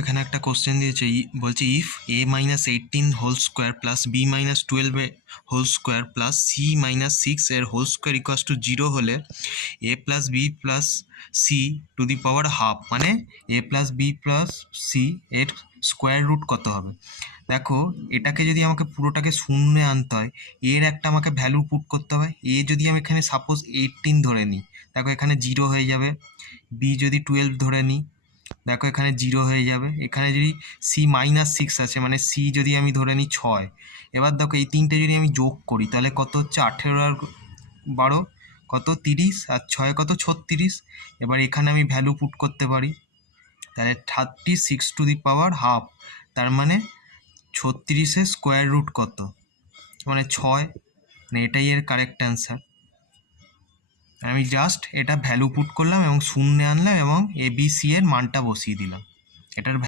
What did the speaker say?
এখানে একটা কোশ্চেন দিয়েছে, বলছে if a-18 whole square plus b-12 whole square plus c-6 এর হোল স্কোয়ার ইকুয়ালস টু 0 হলে a plus B plus C to the power half মানে a plus B plus C এর square root কত হবে। দেখো এটাকে যদি আমাকে পুরোটাকে শূন্যে আনতে হয়, এর একটা আমাকে ভ্যালু পুট করতে হবে। এ যদি আমি এখানে সাপোজ 18 ধরে নিই, দেখো এখানে 0 হয়ে যাবে। বি যদি 12 ধরে নিই, দেখো এখানে 0 হয়ে যাবে। এখানে যদি c-6 আছে মানে সি যদি আমি ধরে নিই 6, এবার দেখো এই তিনটে যদি আমি যোগ করি তাহলে কত হচ্ছে, 18 আর 12 কত 30, আর 6 কত 36। এবার এখানে আমি ভ্যালু পুট করতে পারি, তাহলে 36 টু দি পাওয়ার হাফ, তার মানে 36-এর স্কোয়ার রুট কত, মানে 6, মানে এটাই এর কারেক্ট অ্যান্সার। আমি জাস্ট এটা ভ্যালু পুট করলাম এবং শূন্যে আনলাম এবং এ বি সি এর মানটা বসিয়ে দিলাম, এটার